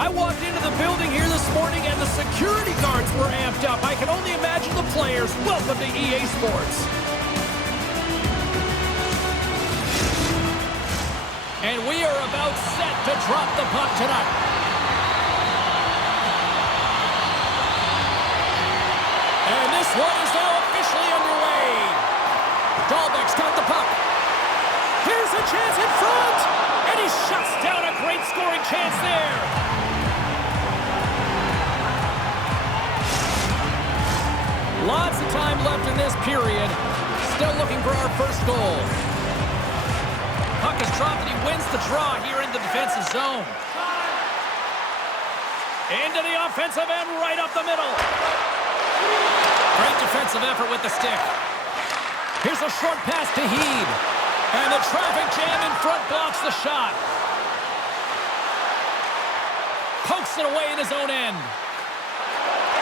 I walked into the building here this morning and the security guards were amped up. I can only imagine the players. Welcome to EA Sports. And we are about set to drop the puck tonight. And this one is now officially underway. Dahlbeck's got the puck. Here's a chance in front. And he shuts down a great scoring chance there. Lots of time left in this period. Still looking for our first goal. Puck is dropped and he wins the draw here in the defensive zone. Into the offensive end, right up the middle. Great defensive effort with the stick. Here's a short pass to Heed. And the traffic jam in front blocks the shot. Pokes it away in his own end.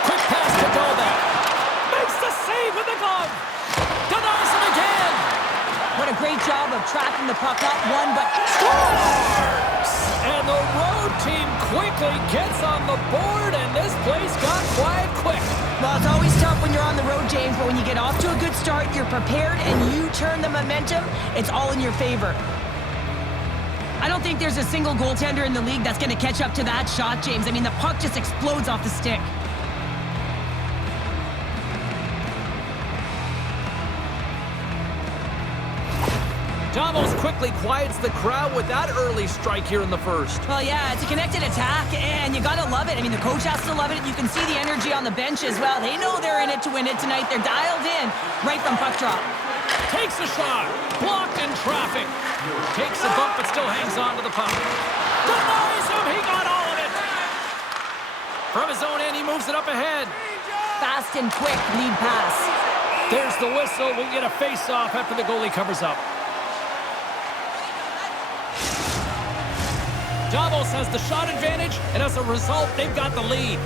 Quick pass to Dahlbeck. Makes the save with the glove. Denies him again. What a great job of tracking the puck up one, but scores! And the road team quickly gets on the board, and this place got quiet quick. Well, it's always tough when you're on the road, James, but when you get off to a good start, you're prepared, and you turn the momentum, it's all in your favor. I don't think there's a single goaltender in the league that's going to catch up to that shot, James. I mean, the puck just explodes off the stick. Davos quickly quiets the crowd with that early strike here in the first. Well, yeah, it's a connected attack, and you gotta love it. I mean, the coach has to love it. You can see the energy on the bench as well. They know they're in it to win it tonight. They're dialed in right from puck drop. Takes a shot. Blocked in traffic. Takes a bump, but still hangs on to the puck. Denies him. He got all of it. From his own end, he moves it up ahead. Fast and quick lead pass. There's the whistle. We'll get a face-off after the goalie covers up. Davos has the shot advantage, and as a result, they've got the lead.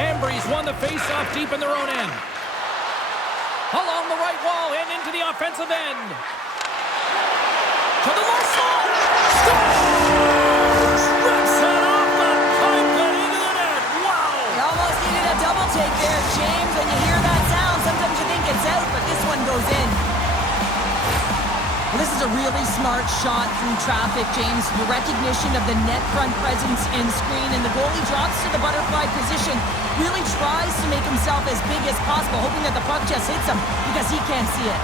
Ambry's won the face-off deep in their own end. Along the right wall and into the offensive end. To the low slot. Scores! Rips it off the pipe and into the net. Wow! You almost needed a double take there, James. When you hear that sound, sometimes you think it's out, but this one goes in. Well, this is a really smart shot through traffic, James. The recognition of the net front presence in screen, and the goalie drops to the butterfly position. Really tries to make himself as big as possible, hoping that the puck just hits him because he can't see it.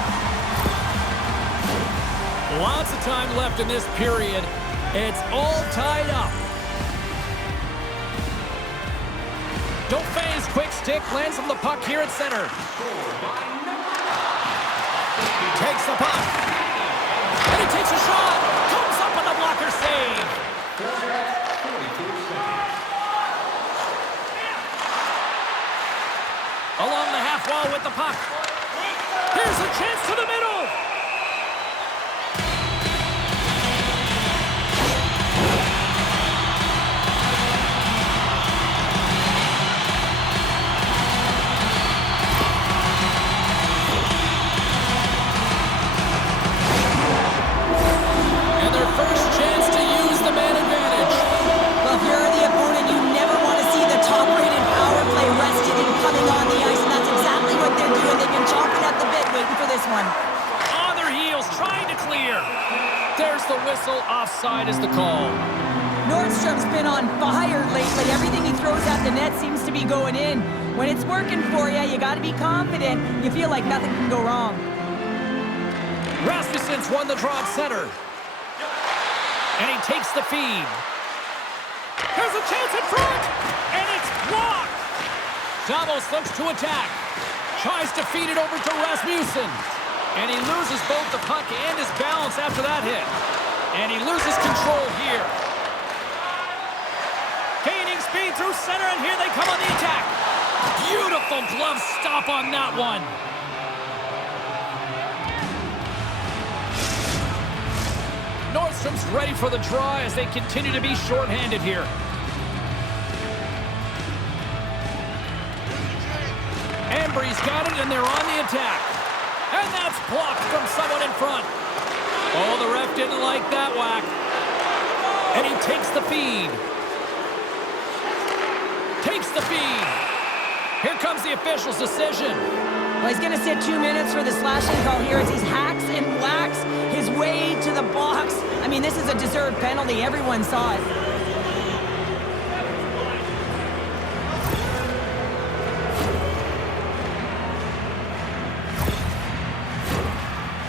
Lots of time left in this period. It's all tied up. Dauphin's quick stick lands on the puck here at center. Takes the puck. And he takes a shot. Comes up with a blocker save. Along the half wall with the puck. Here's a chance to the middle. And their first chance to use the man advantage. Well, if you're the opponent, you never want to see the top-rated power play rested and coming on the ice, and that's exactly what they're doing. They've been chomping at the bit waiting for this one. On their heels, trying to clear. There's the whistle. Offside is the call. Nordstrom's been on fire lately. Everything he throws at the net seems to be going in. When it's working for you, you got to be confident. You feel like nothing can go wrong. Rasmussen's won the draw at center. And he takes the feed. There's a chance in front! And it's blocked! Davos looks to attack. Tries to feed it over to Rasmussen. And he loses both the puck and his balance after that hit. And he loses control here. Gaining speed through center, and here they come on the attack. Beautiful glove stop on that one. Nordstrom's ready for the draw as they continue to be shorthanded here. Ambry's got it, and they're on the attack. And that's blocked from someone in front. Oh, the ref didn't like that whack. And he takes the feed. Takes the feed. Here comes the official's decision. Well, he's going to sit 2 minutes for the slashing call here as he hacks and whacks his way to the box. I mean, this is a deserved penalty. Everyone saw it.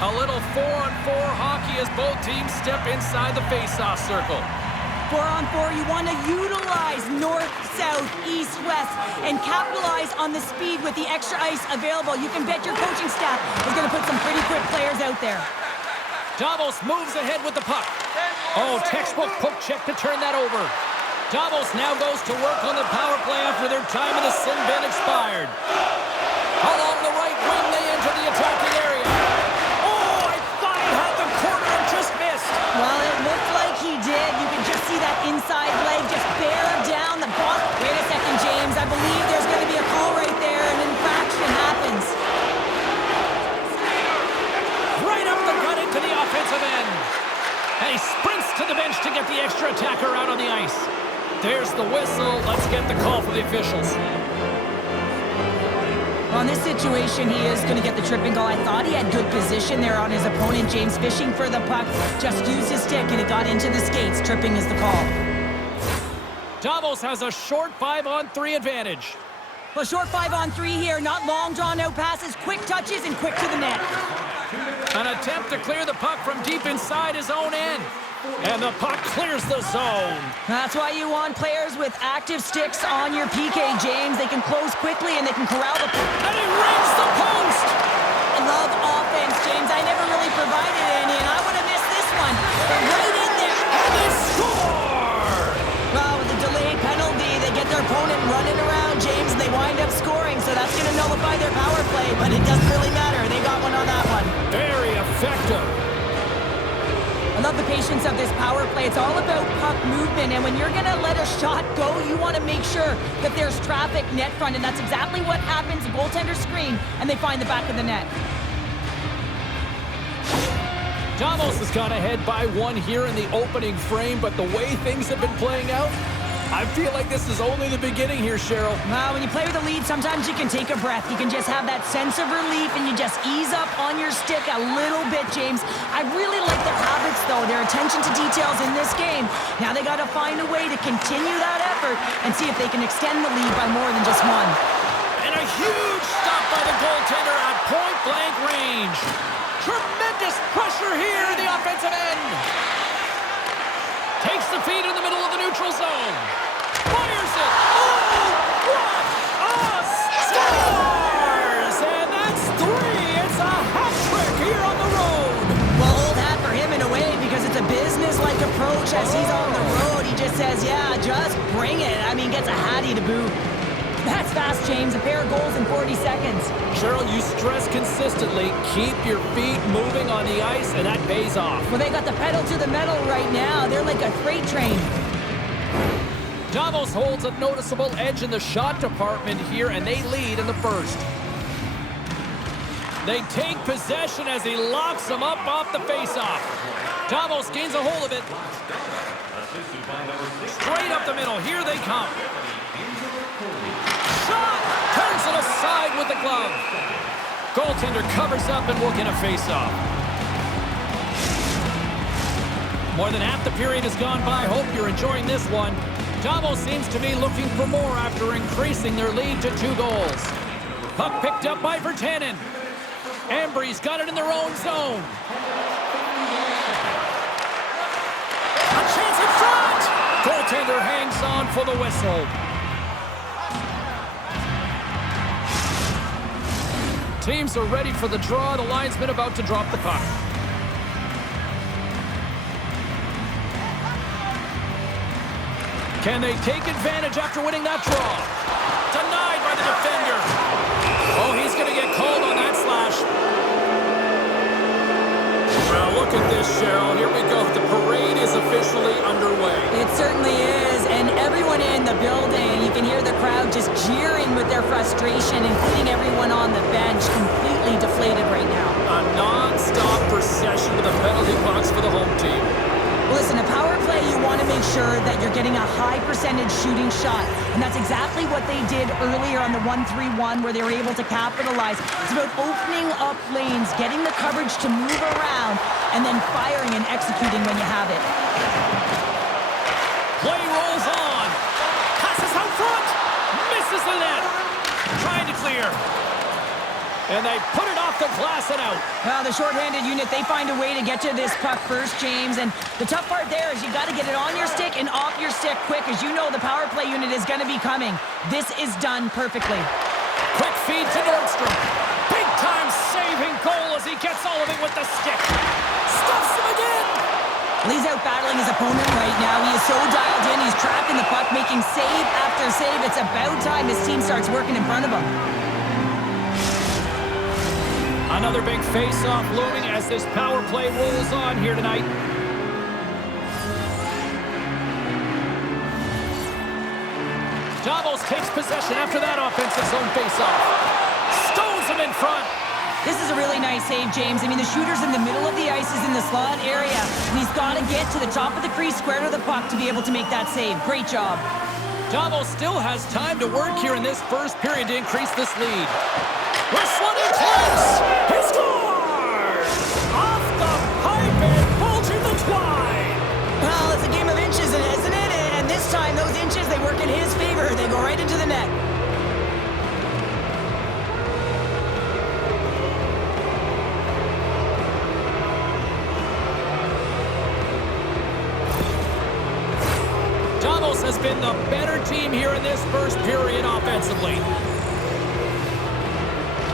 A little 4-on-4 hockey as both teams step inside the face-off circle. 4-on-4, you want to utilize north, south, east, west, and capitalize on the speed with the extra ice available. You can bet your coaching staff is going to put some pretty quick players out there. Davos moves ahead with the puck. Oh, textbook poke check to turn that over. Davos now goes to work on the power play after their time in the sin bin expired. Along the right wing, they enter the attacking area. Oh, I thought he had the corner and just missed. Well, it looked like he did. You can just see that inside leg just bear down the box. Wait a second, James. I believe there's going to be a call right there. An infraction happens. Right up the gut into the offensive end. And he sprints to the bench to get the extra attacker out on the ice. There's the whistle. Let's get the call for the officials. Well, in this situation, he is going to get the tripping call. I thought he had good position there on his opponent. James fishing for the puck. Just used his stick, and it got into the skates. Tripping is the call. Davos has a short 5-on-3 advantage. Well, short 5-on-3 here. Not long, drawn-out passes. Quick touches and quick to the net. An attempt to clear the puck from deep inside his own end. And the puck clears the zone. That's why you want players with active sticks on your PK, James. They can close quickly and they can corral the puck. And he rings the post! I love offense, James. I never really provided any, and I would have missed this one. But right in there. And they score! Well, with the delayed penalty, they get their opponent running around, James, and they wind up scoring. So that's going to nullify their power play, but it doesn't really matter. They got one on that one. Very effective. I love the patience of this power play. It's all about puck movement, and when you're going to let a shot go, you want to make sure that there's traffic net front, and that's exactly what happens. The goaltender screen, and they find the back of the net. Davos has gone ahead by one here in the opening frame, but the way things have been playing out, I feel like this is only the beginning here, Cheryl. Well, when you play with a lead, sometimes you can take a breath. You can just have that sense of relief, and you just ease up on your stick a little bit, James. I really like their habits, though, their attention to details in this game. Now they got to find a way to continue that effort and see if they can extend the lead by more than just one. And a huge stop by the goaltender at point-blank range. Tremendous pressure here in the offensive end. Takes the feed in the middle of the neutral zone. Fires it. Oh, what a scores! And that's 3. It's a hat trick here on the road. Well, old hat for him in a way because it's a business-like approach as he's on the road. He just says, yeah, just bring it. I mean, gets a hattie to boot. That's fast, James. A pair of goals in 40 seconds. Cheryl, you stress consistently, keep your feet moving on the ice, and that pays off. Well, they got the pedal to the metal right now. They're like a freight train. Davos holds a noticeable edge in the shot department here, and they lead in the first. They take possession as he locks them up off the face-off. Davos gains a hold of it. Straight up the middle. Here they come. Shot! Turns it aside with the glove. Goaltender covers up and will get a face-off. More than half the period has gone by. Hope you're enjoying this one. Davos seems to be looking for more after increasing their lead to 2 goals. Puck picked up by Virtanen. Ambri's got it in their own zone. A chance in front! Goaltender hangs on for the whistle. Teams are ready for the draw. The linesman about to drop the puck. Can they take advantage after winning that draw? Denied by the defender. Oh, he's going to get called on that slash. Well, look at this, Cheryl. Here we go. The parade is officially underway. It certainly is, and everyone in the building, you can hear the crowd just jeering with their frustration, including everyone on the bench, completely deflated right now. A non-stop procession to the penalty box for the home team. Listen, a power play, you want to make sure that you're getting a high percentage shooting shot. And that's exactly what they did earlier on the 1-3-1 where they were able to capitalize. It's about opening up lanes, getting the coverage to move around, and then firing and executing when you have it. Play rolls on. Passes out front. Misses the net. Trying to clear. And they put it off the glass and out. Well, the shorthanded unit, they find a way to get to this puck first, James. And the tough part there is you got to get it on your stick and off your stick quick, as you know the power play unit is going to be coming. This is done perfectly. Quick feed to Nordstrom. Big time saving goal as he gets all of it with the stick. Stuffs him again. He's out battling his opponent right now. He is so dialed in. He's trapping the puck, making save after save. It's about time his team starts working in front of him. Another big face-off looming as this power play rolls on here tonight. Davos takes possession after that offensive zone face-off. Stones him in front. This is a really nice save, James. I mean, the shooter's in the middle of the ice, is in the slot area. And he's got to get to the top of the crease, square to the puck to be able to make that save. Great job. Davos still has time to work here in this first period to increase this lead. Wrestling in close. He scores! Off the pipe and bulging the twine. Well, it's a game of inches, isn't it? And this time, those inches, they work in his favor. They go right into the net. Davos has been the better team here in this first period offensively.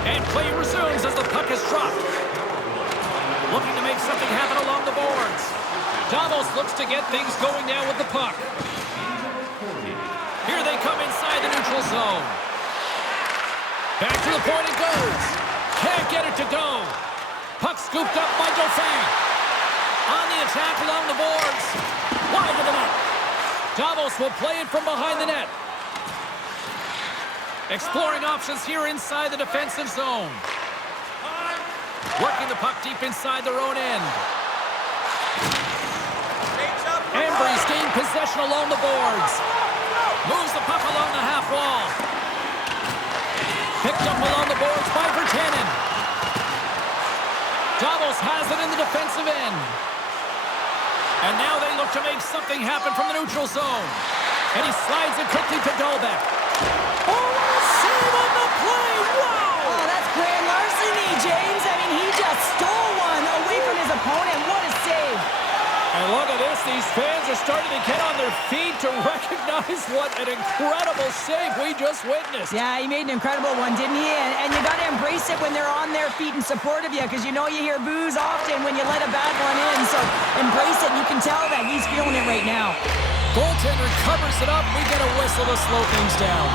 And play resumes as the puck is dropped. Looking to make something happen along the boards. Davos looks to get things going now with the puck. Here they come inside the neutral zone. Back to the point it goes. Can't get it to go. Puck scooped up by Dauphin. On the attack along the boards. Wide of the net. Davos will play it from behind the net. Exploring options here inside the defensive zone. Working the puck deep inside their own end. Ambry's gained possession along the boards. Moves the puck along the half wall. Picked up along the boards by Vertanen. Davos has it in the defensive end. And now they look to make something happen from the neutral zone. And he slides it quickly to Dahlbeck. Oh, save on the play! Wow! Oh, that's grand larceny, James. I mean, he just stole one away from his opponent. What a save. And look at this. These fans are starting to get on their feet to recognize what an incredible save we just witnessed. Yeah, he made an incredible one, didn't he? And you got to embrace it when they're on their feet in support of you, because you know you hear boos often when you let a bad one in. So embrace it. You can tell that he's feeling it right now. Goaltender covers it up. We get a whistle to slow things down.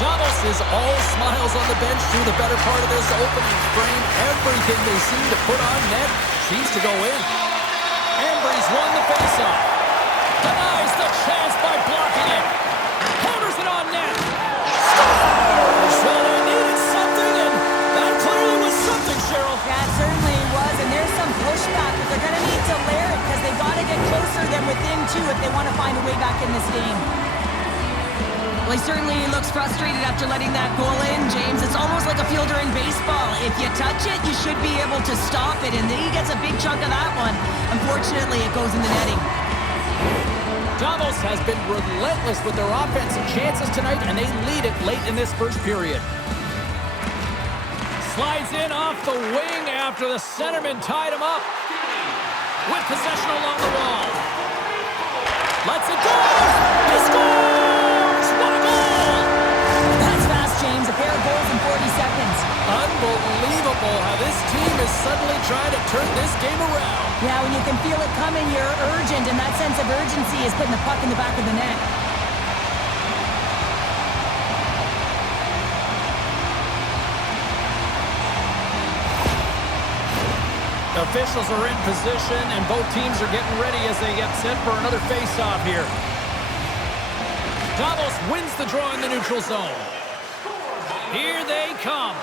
Davos is all smiles on the bench through the better part of this opening frame. Everything they seem to put on net seems to go in. Ambry's won the faceoff. Denies the chance by blocking it. Hammers it on net. Scores! Well, they needed something, and that clearly was something, Cheryl. That certainly was, and there's some pushback, but they're going to need to layer it because they've got to get closer than within two if they want to find a way back in this game. Well, he certainly looks frustrated after letting that goal in, James. It's almost like a fielder in baseball. If you touch it, you should be able to stop it, and he gets a big chunk of that one. Unfortunately, it goes in the netting. Davos has been relentless with their offensive chances tonight, and they lead it late in this first period. Slides in off the wing after the centerman tied him up. With possession along the wall. Lets it go! He scores! What a goal! That's fast, James. A pair of goals in 40 seconds. Unbelievable how this team is suddenly trying to turn this game around. Yeah, when you can feel it coming, you're urgent, and that sense of urgency is putting the puck in the back of the net. Officials are in position, and both teams are getting ready as they get set for another face-off here. Davos wins the draw in the neutral zone. Here they come.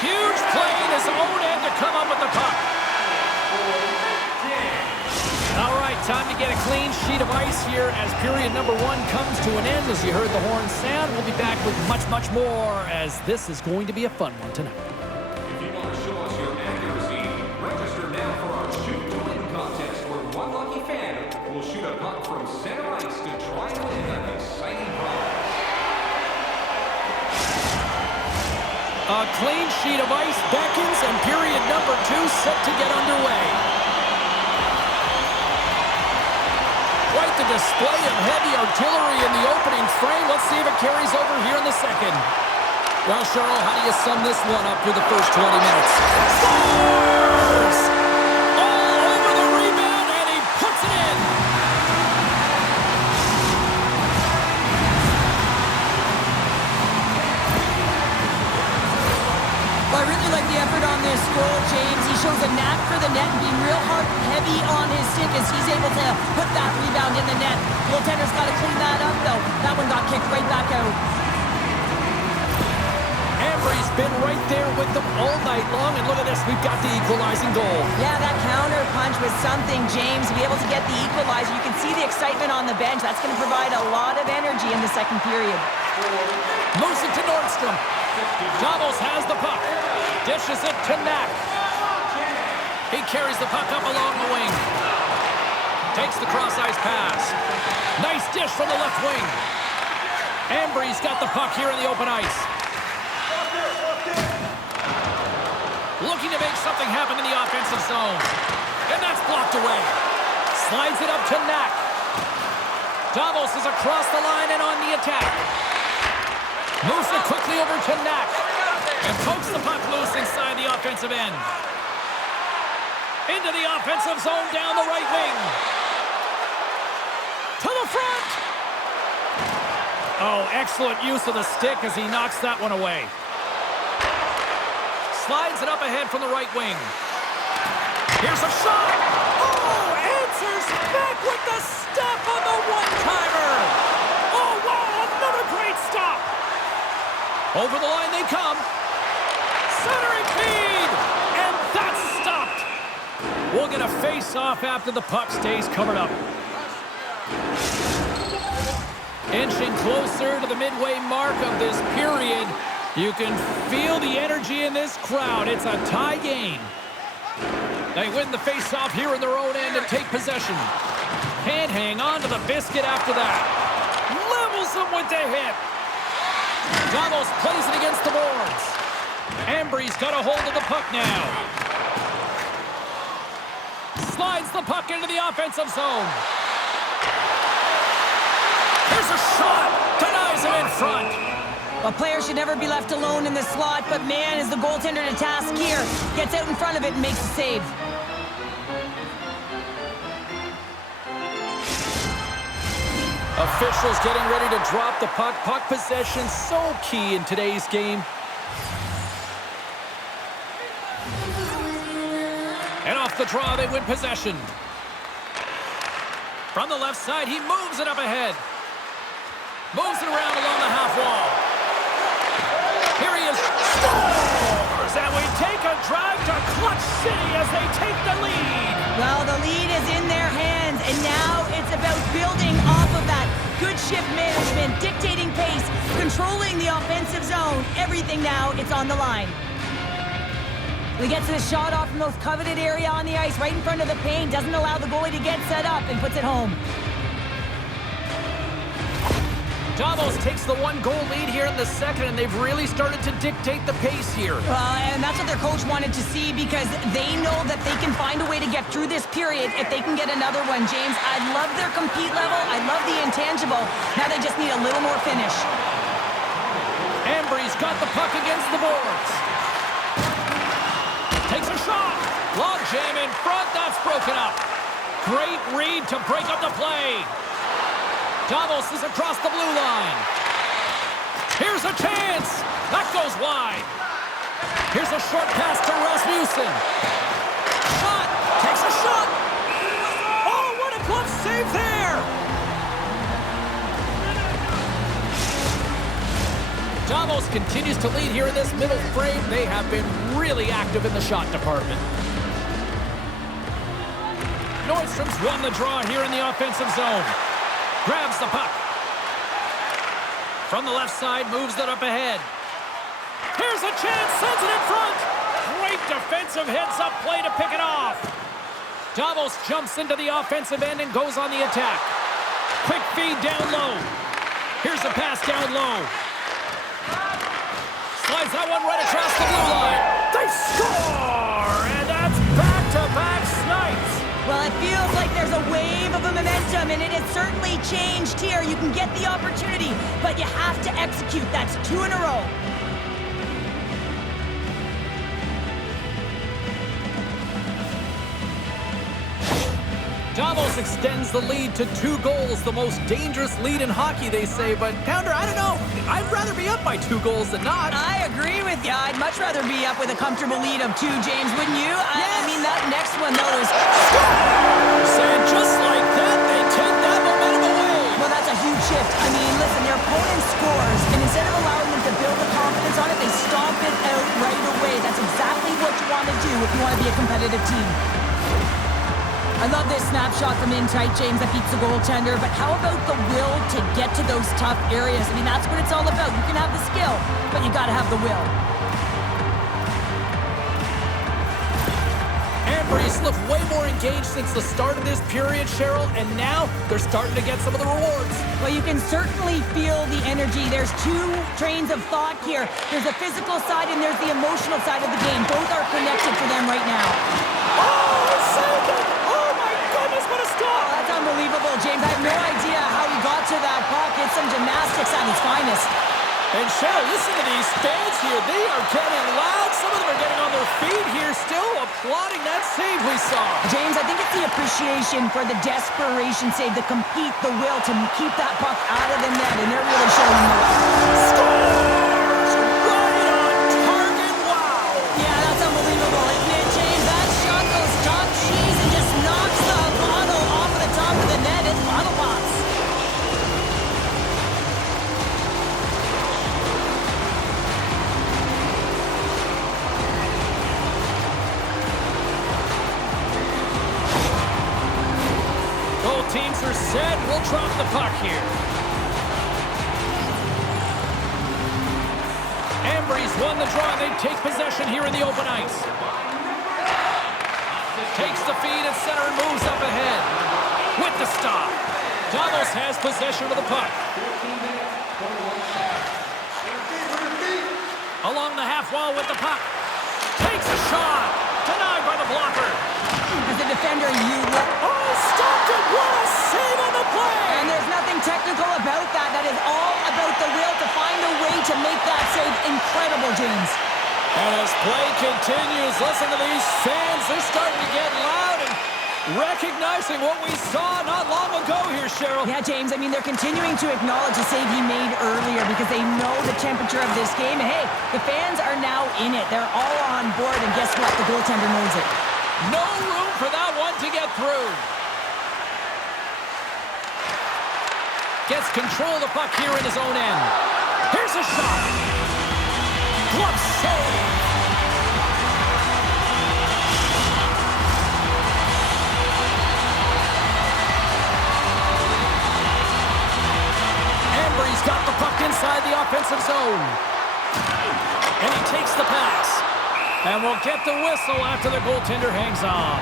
Huge play in his own end to come up with the puck. All right, time to get a clean sheet of ice here as period number 1 comes to an end. As you heard the horn sound, we'll be back with much, much more as this is going to be a fun one tonight. If you want to show us your accuracy, register now for our Shoot to Win contest where one lucky fan will shoot a puck from center ice to try and win an exciting prize. A clean sheet of ice beckons and period number 2 set to get underway. Quite the display of heavy artillery in the opening frame. Let's see if it carries over here in the second. Well, Cheryl, how do you sum this one up through the first 20 minutes? Scores! All over the rebound, and he puts it in. Well, I really like the effort on this goal, James. He shows a knack for the net and being real hard and heavy on his stick as he's able to put that rebound in the net. Goaltender's got to clean that up, though. That one got kicked right back out. Ambri's been right there with them all night long, and look at this, we've got the equalizing goal. Yeah, that counter punch was something, James. To be able to get the equalizer, you can see the excitement on the bench. That's going to provide a lot of energy in the second period. Moves it to Nordstrom. Davos has the puck. Dishes it to Knak. He carries the puck up along the wing. Takes the cross-ice pass. Nice dish from the left wing. Ambri's got the puck here in the open ice. Looking to make something happen in the offensive zone. And that's blocked away. Slides it up to Knak. Davos is across the line and on the attack. Moves it quickly over to Knak. And pokes the puck loose inside the offensive end. Into the offensive zone down the right wing. To the front. Oh, excellent use of the stick as he knocks that one away. Slides it up ahead from the right wing. Here's a shot. Oh, answers back with the stop on the one-timer. Oh, wow, another great stop. Over the line they come. Centering feed. And that's stopped. We'll get a face-off after the puck stays covered up. Inching closer to the midway mark of this period. You can feel the energy in this crowd. It's a tie game. They win the face-off here in their own end and take possession. Can't hang on to the biscuit after that. Levels them with the hit. Davos plays it against the boards. Ambri's got a hold of the puck now. Slides the puck into the offensive zone. Here's a shot. Denies him in front. A player should never be left alone in the slot, but man, is the goaltender to task here. Gets out in front of it and makes a save. Officials getting ready to drop the puck. Puck possession so key in today's game. And off the draw, they win possession. From the left side, he moves it up ahead. Moves it around along the half wall. Here he is. Scores! And we take a drive to Clutch City as they take the lead. Well, the lead is in their hands, and now it's about building off of that. Good shift management, dictating pace, controlling the offensive zone. Everything now, it's on the line. We get to the shot off the most coveted area on the ice, right in front of the paint. Doesn't allow the goalie to get set up and puts it home. Davos takes the 1-goal lead here in the second, and they've really started to dictate the pace here. And that's what their coach wanted to see because they know that they can find a way to get through this period if they can get another one, James. I love their compete level. I love the intangible. Now they just need a little more finish. Ambri's got the puck against the boards. Takes a shot. Log jam in front. That's broken up. Great read to break up the play. Davos is across the blue line. Here's a chance. That goes wide. Here's a short pass to Rasmussen. Shot. Takes a shot. Oh, what a glove save there. Davos continues to lead here in this middle frame. They have been really active in the shot department. Nordstrom's won the draw here in the offensive zone. Grabs the puck. From the left side, moves it up ahead. Here's a chance, sends it in front. Great defensive heads-up play to pick it off. Davos jumps into the offensive end and goes on the attack. Quick feed down low. Here's a pass down low. Slides that one right across the blue line. They score! And that's back-to-back snipes. Well, it feels like there's a wave of momentum, and it has certainly changed here. You can get the opportunity, but you have to execute. That's 2 in a row. Davos extends the lead to 2 goals, the most dangerous lead in hockey, they say. But, Pounder, I don't know. I'd rather be up by 2 goals than not. I agree with you. I'd much rather be up with a comfortable lead of 2, James, wouldn't you? Yes. I mean, that next one, though, is... And just like that, they take that momentum away. Well, that's a huge shift. I mean, listen, their opponent scores, and instead of allowing them to build the confidence on it, they stomp it out right away. That's exactly what you want to do if you want to be a competitive team. I love this snapshot from in tight, James, that beats the goaltender, but how about the will to get to those tough areas? I mean, that's what it's all about. You can have the skill, but you got to have the will. Ambry's looked way more engaged since the start of this period, Cheryl, and now they're starting to get some of the rewards. Well, you can certainly feel the energy. There's 2 trains of thought here. There's the physical side and there's the emotional side of the game. Both are connected for them right now. Oh, saved it! Oh, my goodness, what a stop! Oh, that's unbelievable, James. I have no idea how he got to that puck. It's some gymnastics at its finest. And Cheryl, listen to these fans here. They are getting loud. Some of them are getting on their feet here, still applauding that save we saw. James, I think it's the appreciation for the desperation save, the compete, the will to keep that puck out of the net, and they're really showing the way. Scores! Right on target, wow! Yeah, that's unbelievable, isn't it, James? That shot goes top cheese and just knocks the bottle off of the top of the net. It's bottle pops. Teams are set. We'll drop the puck here. Ambry's won the draw. They take possession here in the open ice. Takes the feed at center and moves up ahead. With the stop. Davos has possession of the puck. Along the half wall with the puck. Takes a shot. Denied by the blocker. As a defender, you look... Oh, stopped it! What a save on the play! And there's nothing technical about that. That is all about the will to find a way to make that save incredible, James. And as play continues, listen to these fans. They're starting to get loud and recognizing what we saw not long ago here, Cheryl. Yeah, James, I mean, they're continuing to acknowledge the save he made earlier because they know the temperature of this game. And hey, the fans are now in it. They're all on board, and guess what? The goaltender knows it. No room for that one to get through. Gets control of the puck here in his own end. Here's a shot. Glove save. Ambry's got the puck inside the offensive zone. And he takes the pass. And we'll get the whistle after the goaltender hangs on.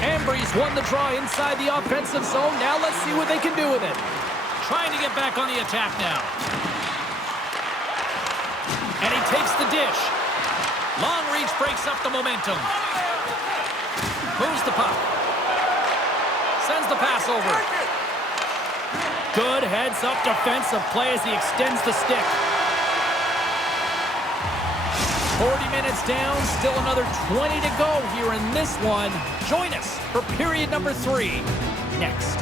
Ambry's won the draw inside the offensive zone. Now let's see what they can do with it. Trying to get back on the attack now. And he takes the dish. Long reach breaks up the momentum. Moves the puck. Sends the pass over. Good heads-up defensive play as he extends the stick. 40 minutes down, still another 20 to go here in this one. Join us for period number 3 next.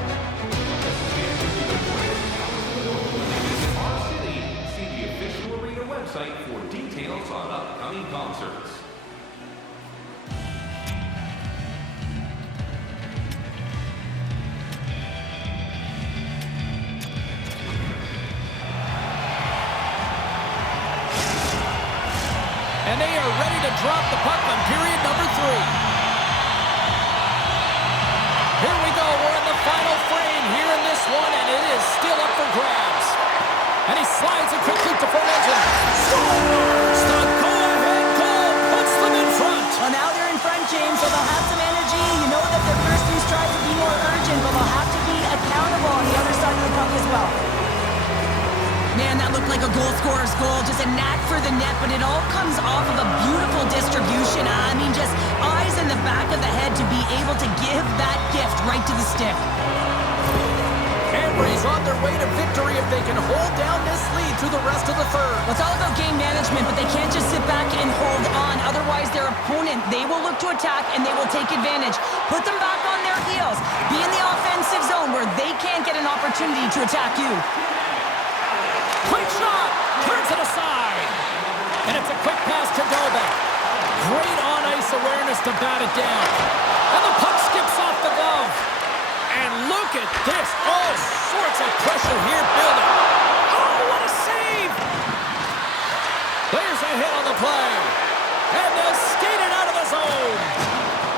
Our city. See the official arena website for details on upcoming concerts. And they are ready to drop the puck on period number 3. Here we go. We're in the final frame here in this one, and it is still up for grabs. And he slides it quickly to Fohrler. Scores! The go-ahead goal puts them in front. Well, now they're in front, James, so they'll have some energy. You know that their first few strides will be more urgent, but they'll have to be accountable on the other side of the puck as well. Man, that looked like a goal scorer's goal. Just a knack for the net, but it all comes off of a beautiful distribution. I mean, just eyes in the back of the head to be able to give that gift right to the stick. Ambry's on their way to victory if they can hold down this lead through the rest of the third. Well, it's all about game management, but they can't just sit back and hold on. Otherwise, their opponent, they will look to attack and they will take advantage. Put them back on their heels. Be in the offensive zone where they can't get an opportunity to attack you. Quick shot! Turns it aside! And it's a quick pass to Dahlbeck. Great on-ice awareness to bat it down. And the puck skips off the glove. And look at this. All sorts of pressure here building. Oh, what a save! There's a hit on the play. And they'll skate it out of the zone.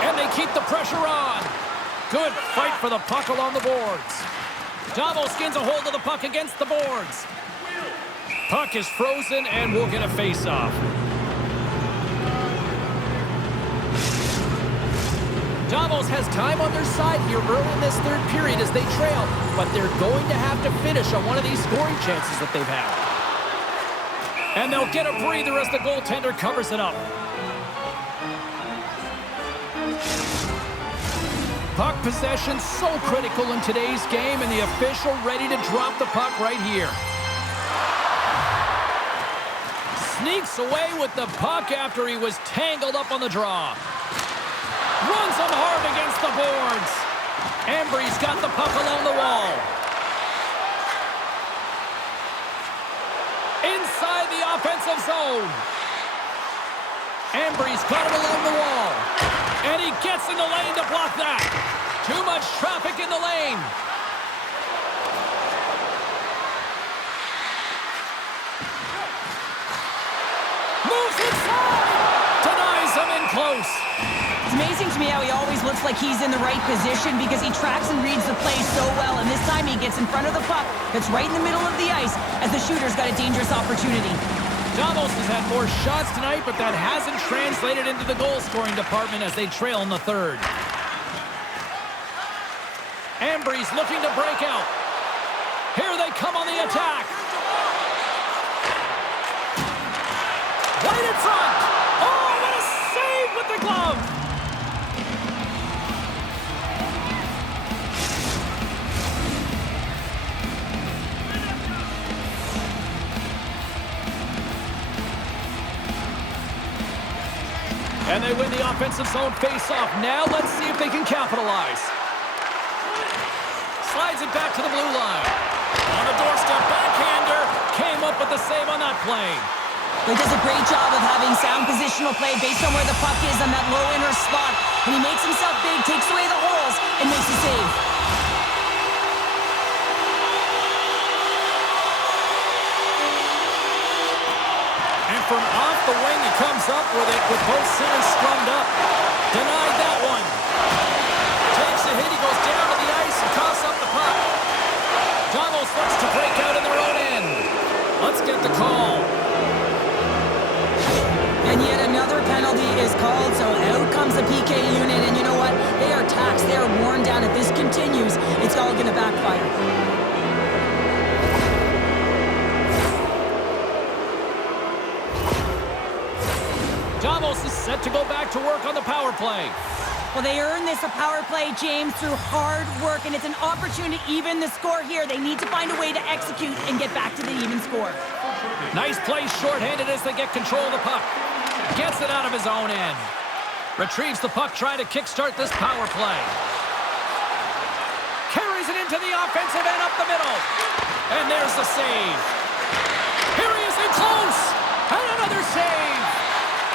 And they keep the pressure on. Good fight for the puck along the boards. Davos skins a hold of the puck against the boards. Puck is frozen, and we'll get a face-off. Davos has time on their side here early in this third period as they trail, but they're going to have to finish on one of these scoring chances that they've had. And they'll get a breather as the goaltender covers it up. Puck possession so critical in today's game, and the official ready to drop the puck right here. Sneaks away with the puck after he was tangled up on the draw. Runs him hard against the boards. Ambry's got the puck along the wall. Inside the offensive zone. Ambry's got it along the wall. And he gets in the lane to block that. Too much traffic in the lane. Moves inside. Denies him in close. It's amazing to me how he always looks like he's in the right position because he tracks and reads the play so well. And this time he gets in front of the puck that's right in the middle of the ice as the shooter's got a dangerous opportunity. Davos has had more shots tonight, but that hasn't translated into the goal-scoring department as they trail in the third. Ambry's looking to break out. Here they come on the attack. Right in front. Oh, what a save with the glove. And they win the offensive zone face-off. Now let's see if they can capitalize. Slides it back to the blue line. On the doorstep, backhander. Came up with the save on that play. He does a great job of having sound positional play based on where the puck is on that low inner spot. And he makes himself big, takes away the holes, and makes a save. And from off the wing, he comes up with it with both centers scrummed up. Denied that one. Takes a hit, he goes down to the ice and coughs up the puck. Davos looks to break out in their own end. Let's get the call. And yet another penalty is called, so out comes the PK unit. And you know what? They are taxed. They are worn down. If this continues, it's all going to backfire. Davos is set to go back to work on the power play. Well, they earn this a power play, James, through hard work, and it's an opportunity to even the score here. They need to find a way to execute and get back to the even score. Nice play shorthanded as they get control of the puck. Gets it out of his own end. Retrieves the puck, trying to kickstart this power play. Carries it into the offensive end up the middle. And there's the save. Here he is in close. And another save.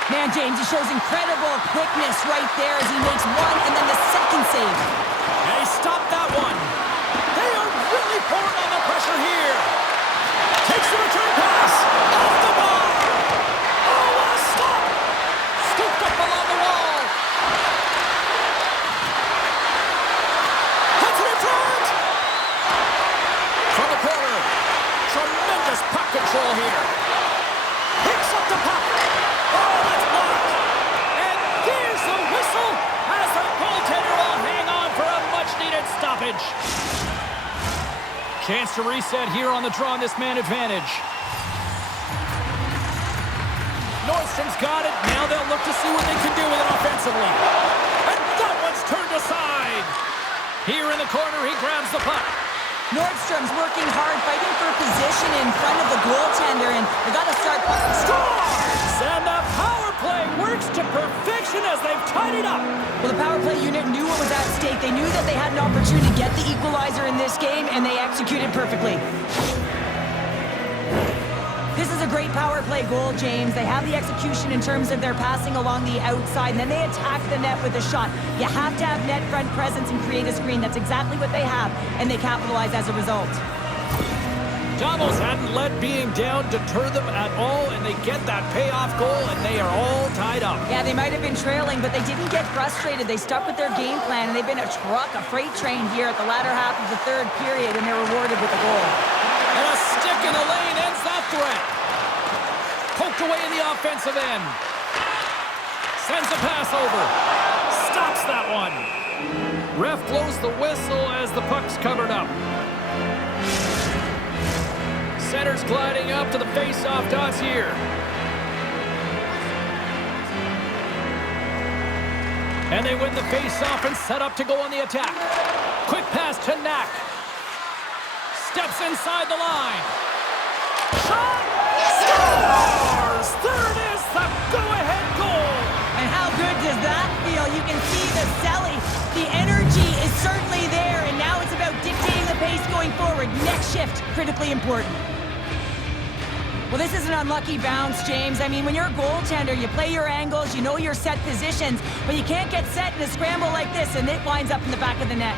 Man, James, he shows incredible quickness right there as he makes one and then the second save. And he stopped that one. They are really pouring on the pressure here. Takes the return pass. Off the bar. Oh, what a stop. stoppage. Chance to reset here on the draw on this man advantage. Nordstrom's got it. Now they'll look to see what they can do with it offensively. And that one's turned aside. Here in the corner, he grabs the puck. Nordstrom's working hard, fighting for position in front of the goaltender, and they got to start... Scores! And the power play works to perfection as they've tied it up. Well, the power play unit knew what was at stake. They knew that they had an opportunity to get the equalizer in this game, and they executed perfectly. This is a great power play goal, James. They have the execution in terms of their passing along the outside, and then they attack the net with a shot. You have to have net front presence and create a screen. That's exactly what they have, and they capitalize as a result. Davos hadn't let being down deter them at all, and they get that payoff goal, and they are all tied up. Yeah, they might have been trailing, but they didn't get frustrated. They stuck with their game plan, and they've been a truck, a freight train here at the latter half of the third period, and they're rewarded with a goal. And a stick in the lane ends that threat. Poked away in the offensive end. Sends a pass over. Stops that one. Ref blows the whistle as the puck's covered up. Center's gliding up to the face-off dots here. And they win the face-off and set up to go on the attack. Quick pass to Knak. Steps inside the line. Shot! Scores! Third is the go-ahead goal! And how good does that feel? You can see the Selly. The energy is certainly there, and now it's about dictating the pace going forward. Next shift, critically important. Well, this is an unlucky bounce, James. I mean, when you're a goaltender, you play your angles, you know your set positions, but you can't get set in a scramble like this, and it winds up in the back of the net.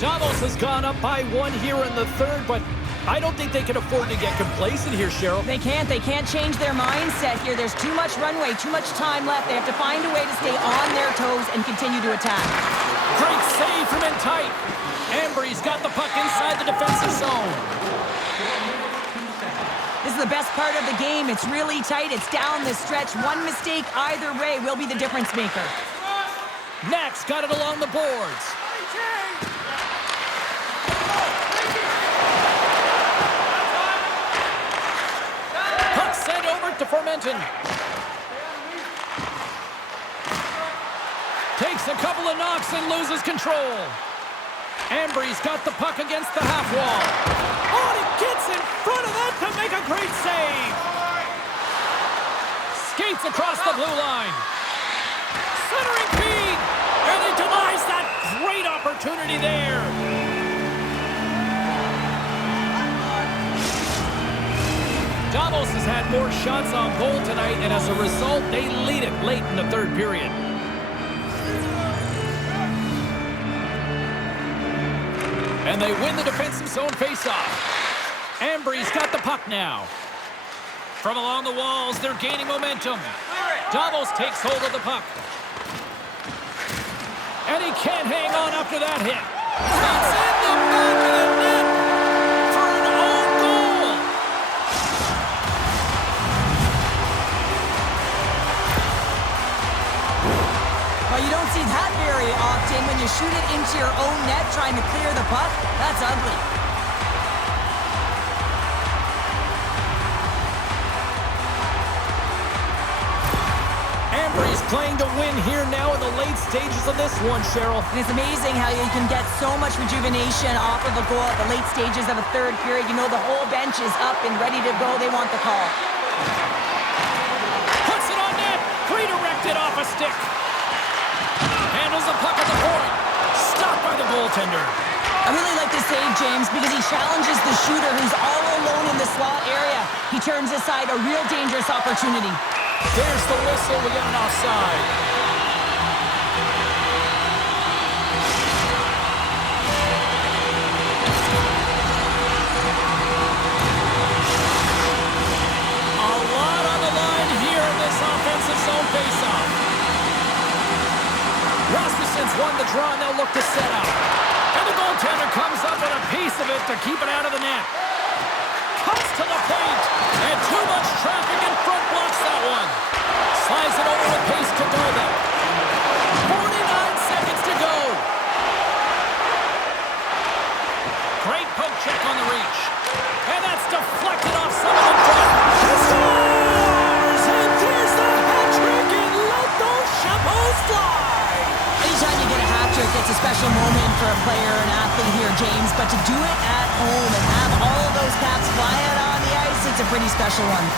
Davos has gone up by one here in the third, but I don't think they can afford to get complacent here, Cheryl. They can't change their mindset here. There's too much runway, too much time left. They have to find a way to stay on their toes and continue to attack. Great save from in tight. Ambri's got the puck inside the defensive zone. This is the best part of the game. It's really tight. It's down the stretch. One mistake either way will be the difference maker. Knak's got it along the boards. Puck sent over to Formenton. Takes a couple of knocks and loses control. Ambri's got the puck against the half wall. Oh, and he gets in front of that to make a great save. Skates across the blue line. Centering feed. And he denies that great opportunity there. Davos has had more shots on goal tonight, and as a result, they lead it late in the third period. And they win the defensive zone faceoff. Ambri's got the puck now. From along the walls, they're gaining momentum. Davos takes hold of the puck. And he can't hang on after that hit. It's in the back of the net for an own goal. Well, you don't see that very often when you shoot it into your own net trying to clear the puck. That's ugly. Ambri's playing to win here now in the late stages of this one, Cheryl. And it's amazing how you can get so much rejuvenation off of a goal at the late stages of a third period. You know the whole bench is up and ready to go. They want the call. Puts it on net. Redirected off a stick. Handles the puck at the point. Stopped by the goaltender. I really like this save, James, because he challenges the shooter who's all alone in the slot area. He turns aside a real dangerous opportunity. There's the whistle. We get an offside. A lot on the line here in this offensive zone faceoff. Rasmussen's won the draw, and they'll look to set up. And the goaltender comes up with a piece of it to keep it out of the net. Cuts to the paint, and too much traffic in front blocks that one. check on the reach. And that's deflected off someone in front. He scores! And there's the hat trick, and let those chapeaus fly! Anytime you get a hat trick, it's a special moment for a player or an athlete here, James. But to do it at home and have all of those caps flying on the ice, it's a pretty special one.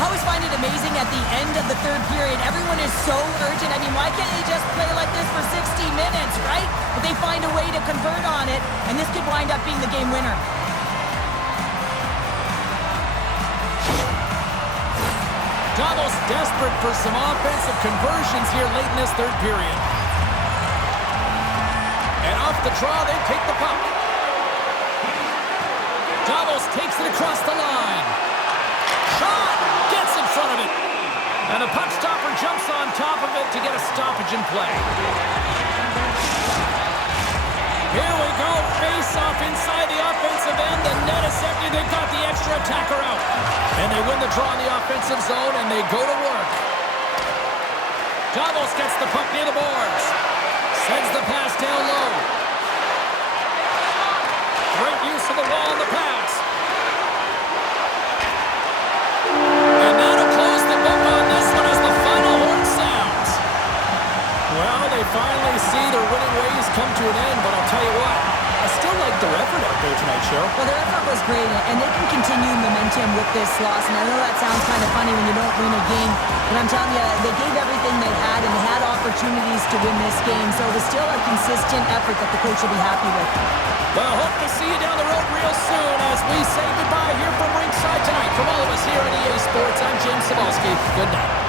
I always find it amazing at the end of the third period, everyone is so urgent. I mean, why can't they just play like this for 60 minutes, right? But they find a way to convert on it, and this could wind up being the game winner. Davos desperate for some offensive conversions here late in this third period. And off the draw, they take the puck. Davos takes it across the line. Shot! Gets in front of it. And the puck stopper jumps on top of it to get a stoppage in play. Here we go. Face-off inside the offensive end. The net is empty. They've got the extra attacker out. And they win the draw in the offensive zone, and they go to work. Davos gets the puck near the boards. Sends the pass down low. Great use of the wall on the pass. And that'll close the book on this one as the final horn sounds. Well, they finally see their winning ways come to an end, but I'll tell you what, I still like their effort out there tonight, Cheryl. Well, their effort was great, and they can continue momentum with this loss. And I know that sounds kind of funny when you don't win a game, but I'm telling you, they gave everything they had, and they had opportunities to win this game. So it was still a consistent effort that the coach will be happy with. Well, hope to see you down the road real soon as we say goodbye here from ringside tonight. From all of us here at EA Sports, I'm James Cebulski. Good night.